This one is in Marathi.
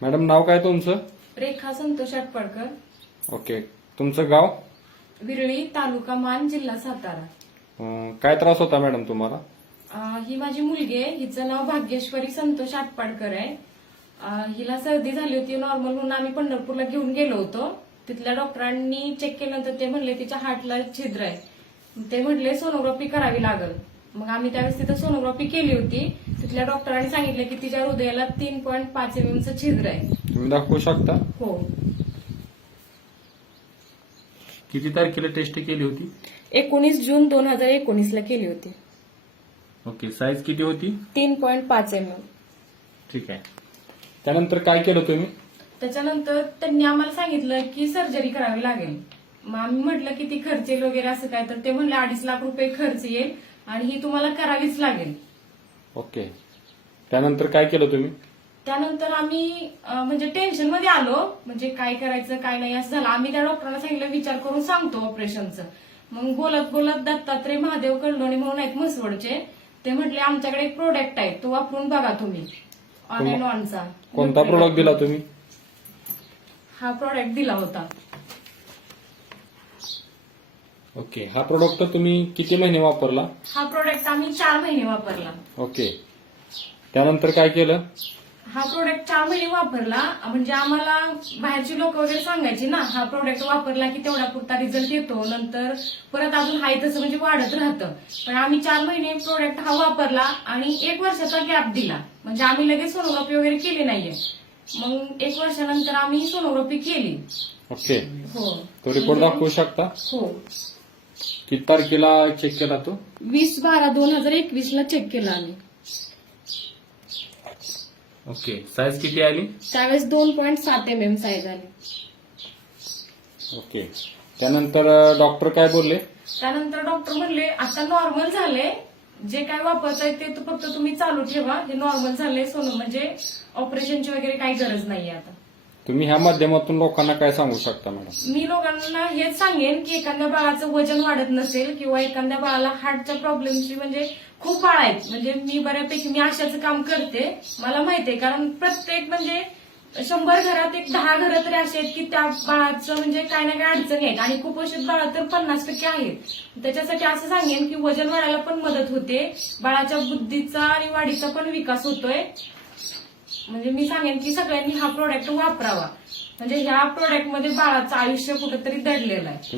मॅडम नाव काय तुमचं? रेखा संतोष आटपाडकर, ओके. तुमचं गाव? विरळी, तालुका मान, जिल्हा सातारा. काय त्रास होता मॅडम तुम्हाला? ही माझी मुलगी आहे. हिचं नाव भाग्येश्वरी संतोष आटपाडकर आहे. हिला सर्दी झाली होती नॉर्मल म्हणून आम्ही पंढरपूरला घेऊन गेलो होतो. तिथल्या डॉक्टरांनी चेक केल्यानंतर ते म्हणले तिच्या हार्टला छिद्र आहे. ते म्हणले सोनोग्राफी करावी लागल. मग आम्ही त्यावेळेस तिथं सोनोग्राफी केली होती. तिथल्या डॉक्टरांनी सांगितलं की तिच्या हृदयाला 3.5 mm छिद्र आहे. तुम्ही दाखवू शकता? हो. किती तारखेला टेस्ट केली होती? 19 जून 2019 ला केली होती. ओके. साईज किती होती? 3.5 mm. ठीक आहे. त्यानंतर काय केलं तुम्ही? त्याच्यानंतर त्यांनी आम्हाला सांगितलं की सर्जरी करावी लागेल. मग आम्ही म्हटलं की ती खर्च येईल वगैरे असं काय, तर ते म्हणले 2.5 लाख रुपये खर्च येईल आणि ही तुम्हाला करावीच लागेल. ओके. त्यानंतर काय केलं तुम्ही? त्यानंतर आम्ही म्हणजे टेन्शन मध्ये आलो, म्हणजे काय करायचं काय नाही असं झालं. आम्ही त्या डॉक्टरांना सांगितलं विचार करून सांगतो ऑपरेशनचं. मग बोलत बोलत दत्तात्रय महादेव कळलोणी म्हणून आहेत म्हसवडचे, ते म्हटले आमच्याकडे एक प्रोडक्ट आहे तो वापरून बघा तुम्ही, ऑन अँड ऑनचा. कोणता प्रोडक्ट दिला तुम्ही? हा प्रोडक्ट दिला होता. ओके. हा प्रोडक्ट तुम्ही किती महिने वापरला? हा प्रोडक्ट आम्ही 4 महिने वापरला. ओके. त्यानंतर काय केलं? हा प्रोडक्ट 4 महिने वापरला. म्हणजे आम्हाला बाहेरची लोक वगैरे सांगायची ना, हा प्रोडक्ट वापरला की तेवढा पुरता रिझल्ट येतो, नंतर परत अजून हाय तसं म्हणजे वाढत राहतं. पण आम्ही 4 महिने प्रोडक्ट हा वापरला आणि 1 वर्षाचा गॅप दिला. म्हणजे आम्ही लगेच सोनोग्राफी वगैरे केली नाहीये. मग 1 वर्षानंतर आम्ही सोनोग्राफी केली. ओके. हो. तो रिपोर्ट दाखवू शकता? हो. किती तारखेला चेक केला तो? 20/12/2021 ला चेक केला आम्ही. ओके. साईज किती आली? त्यावेळेस 2.7 mm साईज आली. ओके. त्यानंतर डॉक्टर काय बोलले? त्यानंतर डॉक्टर म्हणले आता नॉर्मल झाले, जे काय वापरताय ते फक्त तुम्ही चालू ठेवा, हे नॉर्मल झाले सोनं, म्हणजे ऑपरेशनची वगैरे काही गरज नाहीये आता. तुम्ही ह्या माध्यमातून लोकांना काय सांगू शकता मॅडम? मी लोकांना हेच सांगेन की एखाद्या बाळाचं वजन वाढत नसेल किंवा एखाद्या बाळाला हार्टच्या प्रॉब्लेमची, म्हणजे खूप बाळ आहेत, म्हणजे मी बऱ्यापैकी मी आशाचं काम करते, मला माहितीये, कारण प्रत्येक म्हणजे 100 घरात 10 घरं तरी असे आहेत की त्या बाळाचं म्हणजे काय ना काय अडचणी आहेत आणि कुपोषित बाळ तर 50% आहेत. त्याच्यासाठी असं सांगेन की वजन वाढायला पण मदत होते, बाळाच्या बुद्धीचा आणि वाढीचा पण विकास होतोय. म्हणजे मी सांगेन की सगळ्यांनी हा प्रोडक्ट वापरावा, म्हणजे ह्या प्रोडक्टमध्ये बाळाचं आयुष्य कुठेतरी दडलेलं आहे.